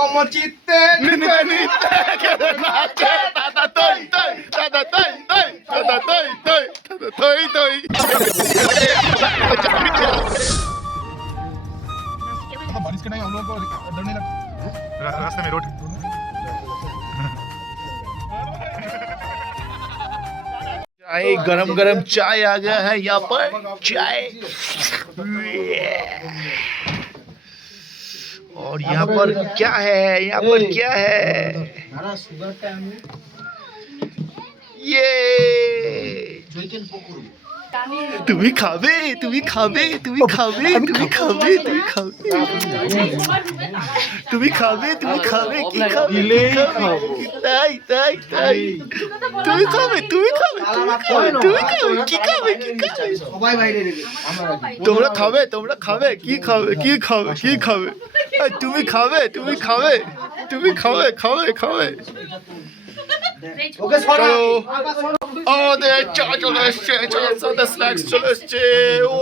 মম চিত্তে নিতে নিতে কেঁদে নাচে দাদা তৈ তৈ দাদা তৈ তৈ দাদা তৈ তৈ দাদা তৈ তৈ बारिश के टाइम हम लोग को डर नहीं लगता रास्ते में रोड चाय गरम गरम चाय आ गया है यहाँ पर चाय और यहाँ पर क्या है यहाँ पर क्या है ये তুমি খাবে তুমি খাবে তুমি খাবে তুমি খাবে তুমি খাবে তুমি খাবে তুমি খাবে কি খাবে কি খাবে? তাই তাই তাই তুমি খাবে তুমি খাবে তুমি খাবে তুমি খাবে কি খাবে কি খাবে সবাই বাইরে রেখে আমরা তোমরা খাবে তোমরা খাবে কি খাবে কি খাবে কি খাবে এই, তুমি খাবে তুমি খাবে তুমি খাবে খাবে খাবে। চলো। আমাদের চা চলে এসছে চায়ের সাথে স্ন্যাক্স চলে এসছে। ও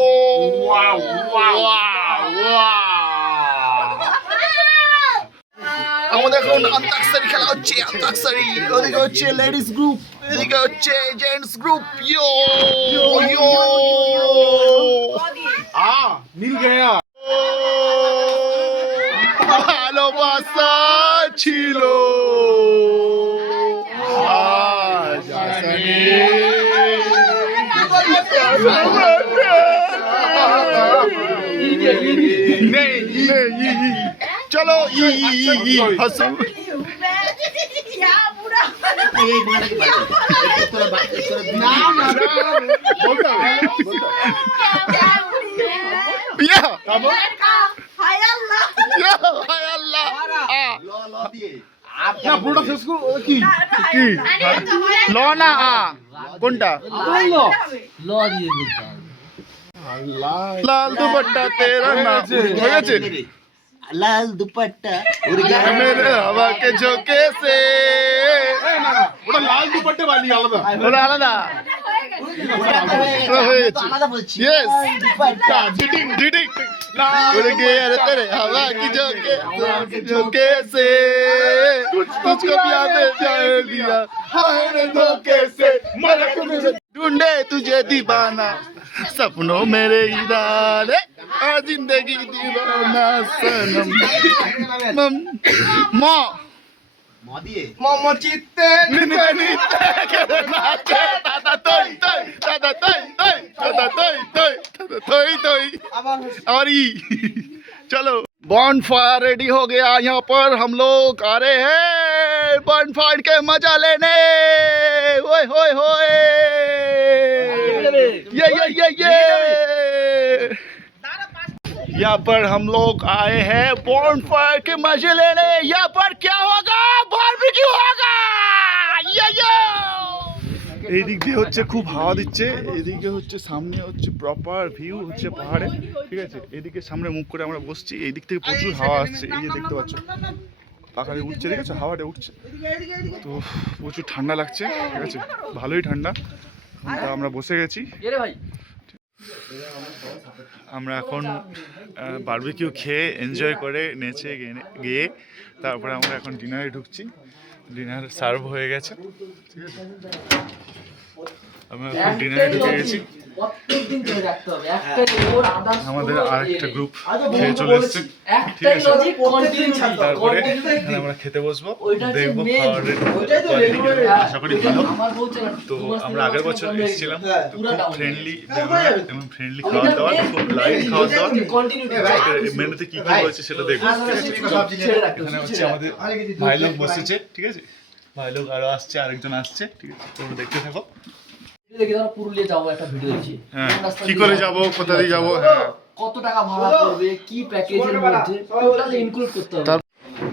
আমাদের এখন আন্তাক্ষরি খেলা হচ্ছে আন্তাক্ষরি ওদিকে হচ্ছে লেডিস গ্রুপ এদিকে হচ্ছে জেন্টস গ্রুপ ইয়ো ইয়ো ছিল। চলো হাসো। क्या না পুরোটা শেষ করো কি? কি? ল না আ কোনটা? লাল দুপট্টা তেরা নাম হয়ে গেছে। লাল দুপাট্টা মেরে হাওয়া কে ঝোঁকে সে। ওটা লাল দুপাট্টে বালি আলাদা। ওটা আলাদা। হয়ে গেছে। আলাদা বলছি ইয়েস দুপাট্টা। ডিডিং ডিডিং उड़ गया रे तेरे हवा की झोंके झोंके से तुझको प्यार दे जाए दिया हाय रे धोखे से मलक मुझे ढूंढे तुझे दीवाना सपनों मेरे इरादे आ जिंदगी दीवाना सनम मम माँ ম দিয়ে মম চিত্তে নিতে নিতে चलो बॉन फायर रेडी हो गया यहाँ पर हम लोग आ रहे हैं बॉन फायर के मज़ा लेने ओए होए होए ये ये ये ये यहाँ पर हम लोग आए हैं बॉन फायर के मज़े लेने यहाँ पर क्या होगा बॉर्बिक्यू होगा এই দিক দিয়ে হচ্ছে খুব হাওয়া দিচ্ছে এদিকে হচ্ছে সামনে হচ্ছে প্রপার ভিউ হচ্ছে পাহাড়ে, ঠিক আছে? এদিকে সামনে মুখ করে আমরা বসছি এই দিক থেকে প্রচুর হাওয়া আসছে, এই যে দেখতে পাচ্ছ। পাখাড়ি উঠছে, ঠিক আছে? হাওয়াটা উঠছে। তো প্রচুর ঠান্ডা লাগছে, ঠিক আছে? ভালোই ঠান্ডা। আমরা বসে গেছি। আমরা এখন বার্বিকিউ খেয়ে এনজয় করে নেচে গেয়ে- তারপরে আমরা এখন ডিনারে ঢুকছি। ডিনার সার্ভ হয়ে গেছে। ঠিক আছে আমরা এখন ডিনারে ঢুকে গেছি। আদার্স আমাদের আরেকটা গ্রুপ খেয়ে চলে এসছে। ঠিক আছে। তারপরে এখানে আমরা খেতে বসবো দেখব খাওয়ার। আশা করি ভালো। তো আমরা আগের বছর এসেছিলাম খুব ফ্রেন্ডলি এবং ফ্রেন্ডলি। খাওয়া দাওয়া খুব লাইট খাওয়া দাওয়া মেনুতে কি কি হয়েছে সেটা দেখব। ঠিক আছে এখানে হচ্ছে। আমাদের ভাই লোক বসেছে ঠিক আছে? ভাই লোক আরও আসছে আরেকজন আসছে ঠিক আছে? তোমরা দেখতে থাকো। দেখি ধরো পুরুলিয়া যাবো একটা ভিডিও দিচ্ছি হ্যাঁ কোন রাস্তা কি দিয়ে করে যাবো, যাব কোথা দিয়ে যাব হ্যাঁ কত টাকা ভাড়া পড়বে কি প্যাকেজের মধ্যে টোটাল ইনক্লুড করতে হবে তার-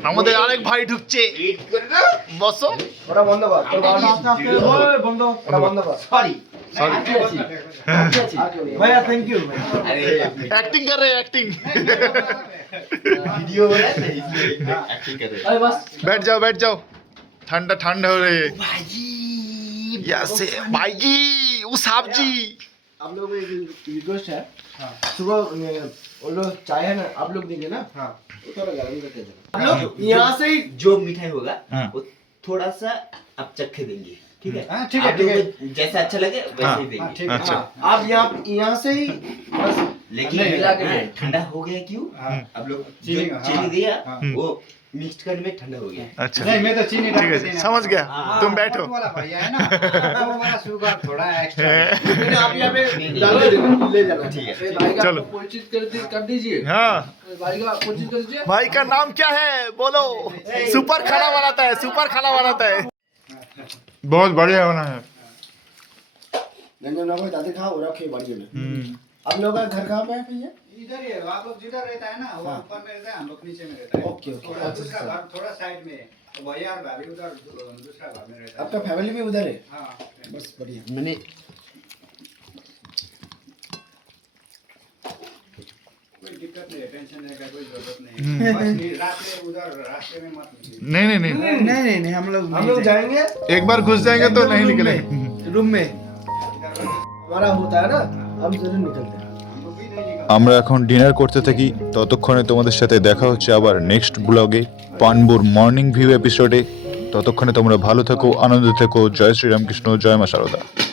আমাদের আরেক ভাই ঢুকছে বসো ওটা বন্ধ কর তোর বাবা আস্তে আস্তে ওই বন্ধ ওটা বন্ধ কর সরি আছি আছি আছি আছি ভাইয়া থ্যাংক ইউ एक्टिंग कर रहे हैं एक्टिंग ভিডিও है ना इसलिए एक्टिंग कर रहे আরে বাস बैठ जाओ बैठ जाओ ठंडा ठंडा हो रही है भाई यहाँ से भाई जी वो साहब जी। आप लोगों रिक्वेस्ट है। सुबह वो लोग चाय है ना आप लोग देंगे ना? हाँ। वो थोड़ा गर्म करके देना। हम लोग यहाँ से ही जो मिठाई होगा हाँ। वो थोड़ा सा आप चखे देंगे ठीक है? हाँ, ठीक है, ठीक है। जैसा अच्छा लगे वैसे हाँ, ही हाँ देंगे। ठीक अच्छा। हाँ, आप यहाँ यहाँ से ही बस लेकिन हाँ। ठंडा हो गया क्यों? हाँ। आप लोग चीनी जो का, चीनी हाँ, दिया हाँ। वो मिक्स करने में ठंडा हो गया। अच्छा। नहीं मैं तो चीनी ठीक है समझ गया। हाँ। तुम बैठो। वाला भैया है ना। वो वाला शुगर थोड़ा एक्स्ट्रा आप यहाँ पे। डाल ले जाना। ठीक है भाई का चलो। परिचित कर दी कर दीजिए। हाँ। भाई का परिचित कर दीजिए। भाई का नाम क्या है? बोलो। सुपर खाना बनाता है सुपर खाना बनाता है। बहुत बढ़िया बना है। गंजम ना कोई दादी खाओ रखे बाड़ी में। आप लोग का घर कहाँ पे है भैया? इधर ही है आप लोग जिधर रहता है ना वो हाँ। में रहता है हम लोग नीचे में रहता है। Okay, okay. दूसरा घर थोड़ा साइड में है। तो भैया और भाभी उधर दूसरा घर में रहता है। आपका फैमिली भी उधर है? हाँ बस बढ़िया। मैंने कोई दिक्कत नहीं है टेंशन लेने का कोई ज़रूरत नहीं नहीं, उधर रास्ते में मत नहीं नहीं नहीं। हम लोग हम लोग जाएँगे। एक बार घुस जाएँगे तो नहीं निकलेंगे। रूम में। हमारा होता है ना हम ज़रूर निकलते हैं। আমরা এখন ডিনার করতে থাকি। ততক্ষণে তোমাদের সাথে দেখা হচ্ছে আবার নেক্সট ব্লগে পানবুর মর্নিং ভিউ এপিসোডে ততক্ষণে তোমরা ভালো থাকো, আনন্দ থেকো। জয় শ্রীরামকৃষ্ণ, জয় মা সারদা।